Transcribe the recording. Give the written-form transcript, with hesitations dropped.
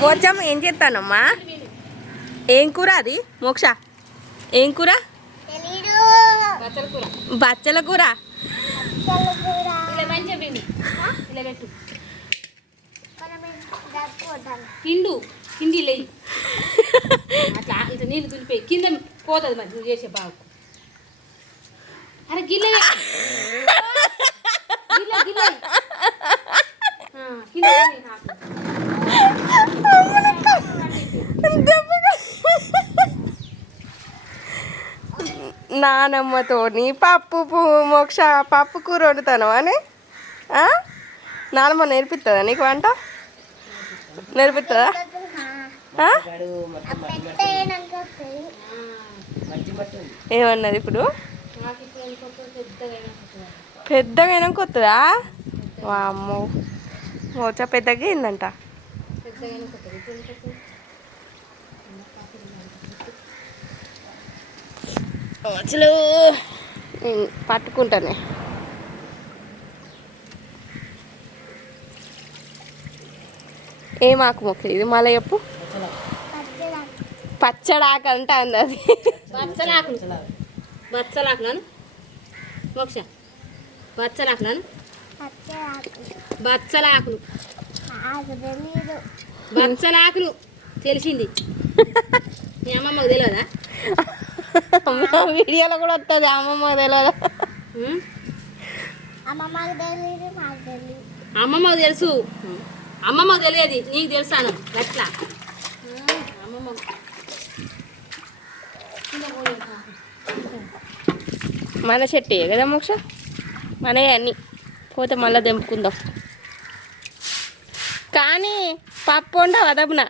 మోచం ఏం చేస్తానమ్మా? ఏం కూర అది మోక్ష? ఏం కూర? బచ్చల కూర. కిండు కిండి లేయి అట్లా ఇట్లా నీళ్ళు దులిపోయి కింద పోతుంది మరి నువ్వు చేసే బాగు. అరే గిల్ల గిల్ల గిల్ల నానమ్మతోని మోక్ష పప్పు కూర వండుతాను అని నానమ్మ నేర్పిస్తుందా నీకు వంట? నేర్పిస్తుందా? ఏమన్నది ఇప్పుడు? పెద్దగా అయినాక వస్తుందా? అమ్మో మోచ పెద్దగా అయిందంట. అసలు పట్టుకుంటానే. ఏమాకు మొక్క ఇది మళ్ళీ చెప్పు. పచ్చడాకు అంట అంది అది. బచ్చలాకులను మోక్ష బచ్చలాకులను బచ్చలాకులు బచ్చలాకులు తెలిసింది. మీ అమ్మమ్మకు తెలియదా? వీడియోలో కూడా వస్తుంది. అమ్మమ్మకు తెలియదా? అమ్మమ్మకు తెలుసు. అమ్మమ్మకు తెలియదు, నీకు తెలుసాను అట్లా. అమ్మమ్మ మన చెట్టే కదా మోక్ష? మనే అన్నీ పోతే మళ్ళీ తెంపుకుందాం. కానీ పప్పు ఉండవు అదపున.